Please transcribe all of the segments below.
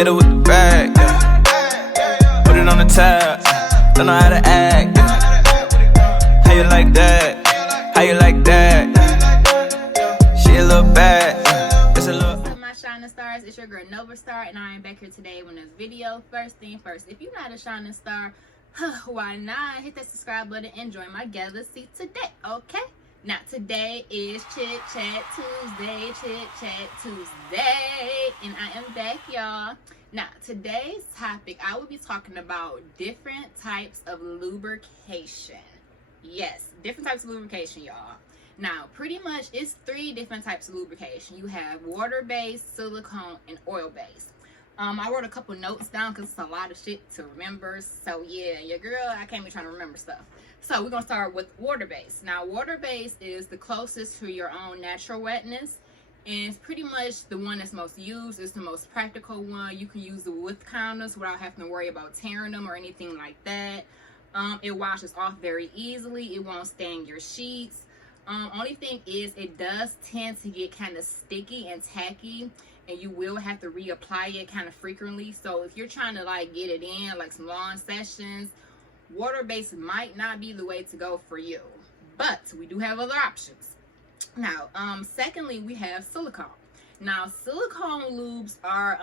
Hit her with the bag, yeah. Put it on the tab, don't know how to act, yeah. How you like that? How you like that? She a little bad, yeah. It's a little. What's up, my shining stars? It's your girl Nova Star, and I am back here today with this video. First thing first, if you're not a shining star, why not hit that subscribe button and join my galaxy today, okay? Now today is Chit Chat Tuesday, Chit Chat Tuesday, and I am back, y'all. Now today's topic, I will be talking about different types of lubrication. Yes, different types of lubrication, y'all. Now pretty much it's 3 different types of lubrication. You have water-based, silicone, and oil-based. I wrote a couple notes down because it's a lot of shit to remember. So yeah, your girl, I can't be trying to remember stuff. So we're gonna start with water-based. Now water-based is the closest to your own natural wetness, and it's pretty much the one that's most used. It's the most practical one. You can use it with condoms without having to worry about tearing them or anything like that. It washes off very easily. It won't stain your sheets. Only thing is it does tend to get kind of sticky and tacky, and you will have to reapply it kind of frequently. So if you're trying to like get it in like some long sessions, water-based might not be the way to go for you, but we do have other options. Now secondly, we have silicone. Now silicone lubes are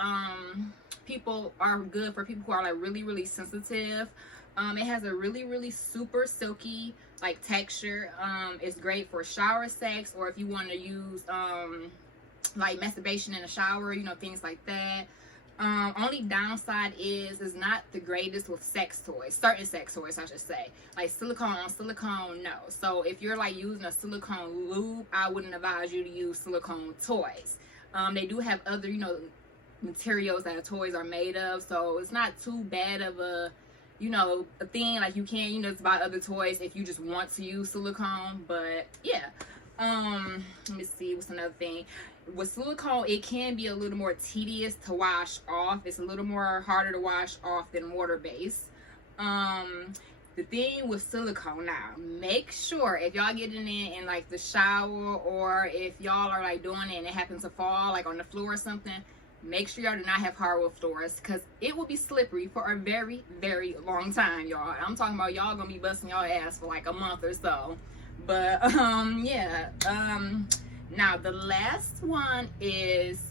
good for people who are like really sensitive. It has a really super silky like texture. It's great for shower sex, or if you want to use like masturbation in the shower, you know, things like that. Only downside is it's not the greatest with sex toys, certain sex toys I should say, like silicone on silicone, no. So if you're like using a silicone lube, I wouldn't advise you to use silicone toys. They do have other, you know, materials that toys are made of, so it's not too bad of a, you know, a thing. Like you can, you know, just buy other toys if you just want to use silicone. But yeah, let me see what's another thing. With silicone, it can be a little more tedious to wash off. It's a little more harder to wash off than water-based. The thing with silicone, now make sure if y'all getting in like the shower, or if y'all are like doing it and it happens to fall like on the floor or something, make sure y'all do not have hardwood floors, because it will be slippery for a very long time, y'all. I'm talking about y'all gonna be busting y'all ass for like a month or so. But yeah, now the last one is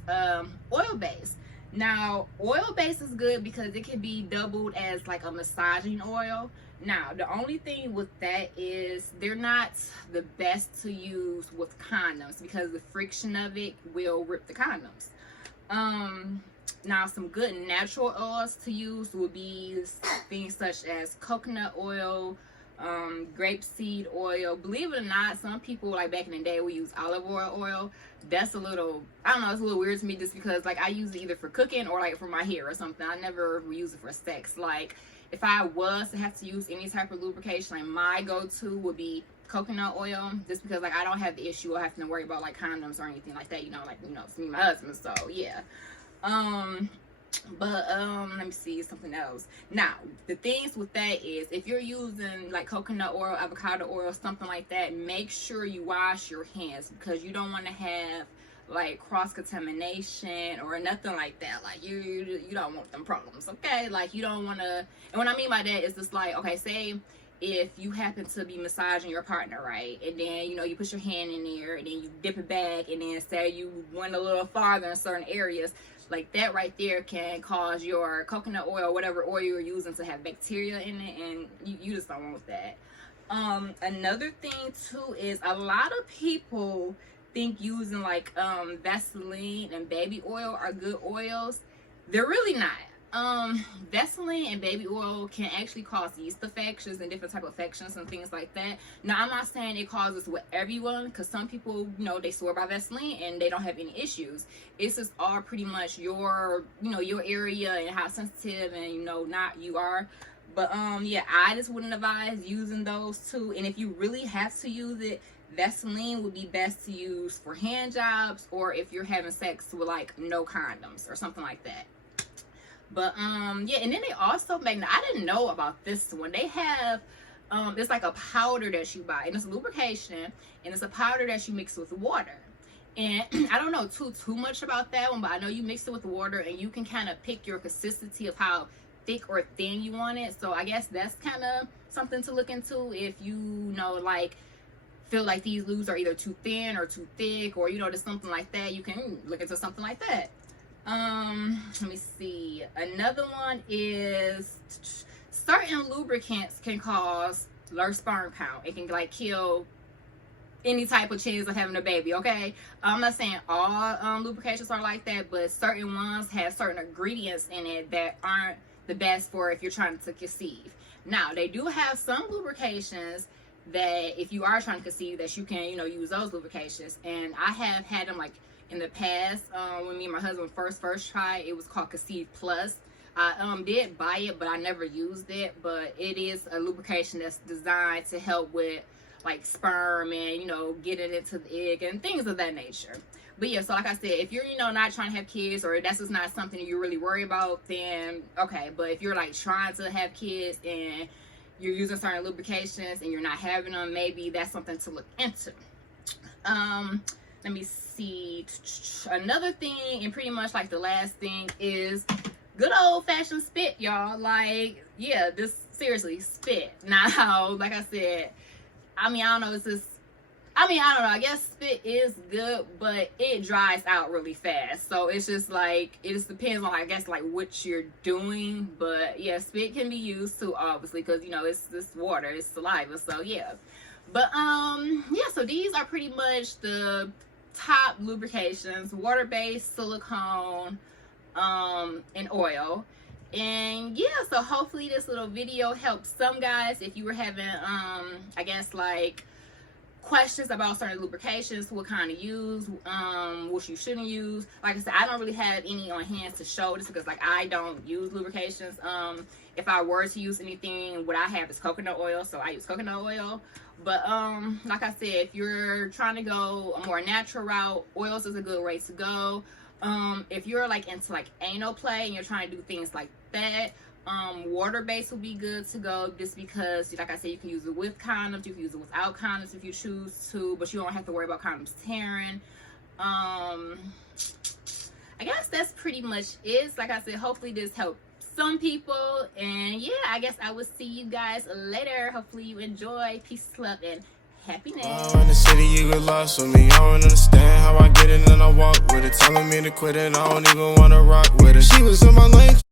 oil-based. Now oil-based is good because it can be doubled as like a massaging oil. Now the only thing with that is they're not the best to use with condoms, because the friction of it will rip the condoms. Now some good natural oils to use would be things such as coconut oil, grapeseed oil. Believe it or not, some people like back in the day we use olive oil. That's a little, I don't know, it's a little weird to me, just because like I use it either for cooking or like for my hair or something. I never use it for sex. Like if I was to have to use any type of lubrication, like my go-to would be coconut oil, just because like I don't have the issue of having to worry about like condoms or anything like that, you know, like, you know, it's me and my husband. So yeah. Let me see something else. Now the things with that is if you're using like coconut oil, avocado oil, something like that, make sure you wash your hands, because you don't want to have like cross-contamination or nothing like that. Like you don't want them problems, okay? Like you don't want to, and what I mean by that is just like, okay, say if you happen to be massaging your partner, right, and then, you know, you put your hand in there and then you dip it back, and then say you went a little farther in certain areas, like that right there can cause your coconut oil, whatever oil you're using, to have bacteria in it, and you just don't want that. Another thing too is a lot of people think using like Vaseline and baby oil are good oils. They're really not. Vaseline and baby oil can actually cause yeast infections and different type of infections and things like that. Now I'm not saying it causes with everyone, because some people, you know, they swear by Vaseline and they don't have any issues. It's just all pretty much your, you know, your area and how sensitive and, you know, not you are. But yeah, I just wouldn't advise using those two. And if you really have to use it, Vaseline would be best to use for hand jobs, or if you're having sex with like no condoms or something like that. But yeah, and then they also make, I didn't know about this one, they have it's like a powder that you buy, and it's lubrication, and it's a powder that you mix with water. And I don't know too much about that one, but I know you mix it with water and you can kind of pick your consistency of how thick or thin you want it. So I guess that's kind of something to look into if you know, like, feel like these lubes are either too thin or too thick, or, you know, just something like that. You can look into something like that. Let me see. Another one is certain lubricants can cause low sperm count. It can, like, kill any type of chance of having a baby. Okay, I'm not saying all lubrications are like that, but certain ones have certain ingredients in it that aren't the best for if you're trying to conceive. Now, they do have some lubrications that if you are trying to conceive, that you can, you know, use those lubrications. And I have had them, like, in the past. When me and my husband first tried, it was called Conceive Plus. I did buy it, but I never used it. But it is a lubrication that's designed to help with, like, sperm and, you know, getting into the egg and things of that nature. But yeah, so like I said, if you're, you know, not trying to have kids, or that's just not something you really worry about, then okay. But if you're, like, trying to have kids and you're using certain lubrications and you're not having them, maybe that's something to look into. Let me see. Another thing, and pretty much like the last thing, is good old-fashioned spit, y'all. Like, yeah, this, seriously, spit. Now, like I said, I mean, I don't know, it's just, I mean, I don't know, I guess spit is good, but it dries out really fast. So it's just like, it just depends on, I guess, like, what you're doing. But yeah, spit can be used too, obviously, because, you know, it's water, it's saliva. So yeah. But yeah, so these are pretty much the top lubrications: water-based, silicone, and oil. And yeah, so hopefully this little video helps some guys if you were having I guess, like, questions about certain lubrications, what kind to use, what you shouldn't use. Like I said, I don't really have any on hand to show this because, like, I don't use lubrications. If I were to use anything, what I have is coconut oil, so I use coconut oil. But like I said, if you're trying to go a more natural route, oils is a good way to go. If you're, like, into, like, anal play and you're trying to do things like that, water-based will be good to go, just because, like I said, you can use it with condoms, you can use it without condoms if you choose to, but you don't have to worry about condoms tearing. I guess that's pretty much it. Like I said, hopefully this helped some people, and yeah, I guess I will see you guys later. Hopefully you enjoy. Peace, love, and happiness. In the city, you get lost with me. I don't understand how I get it and I walk with it. Telling me to quit it, I don't even wanna rock with it. She was in my lane.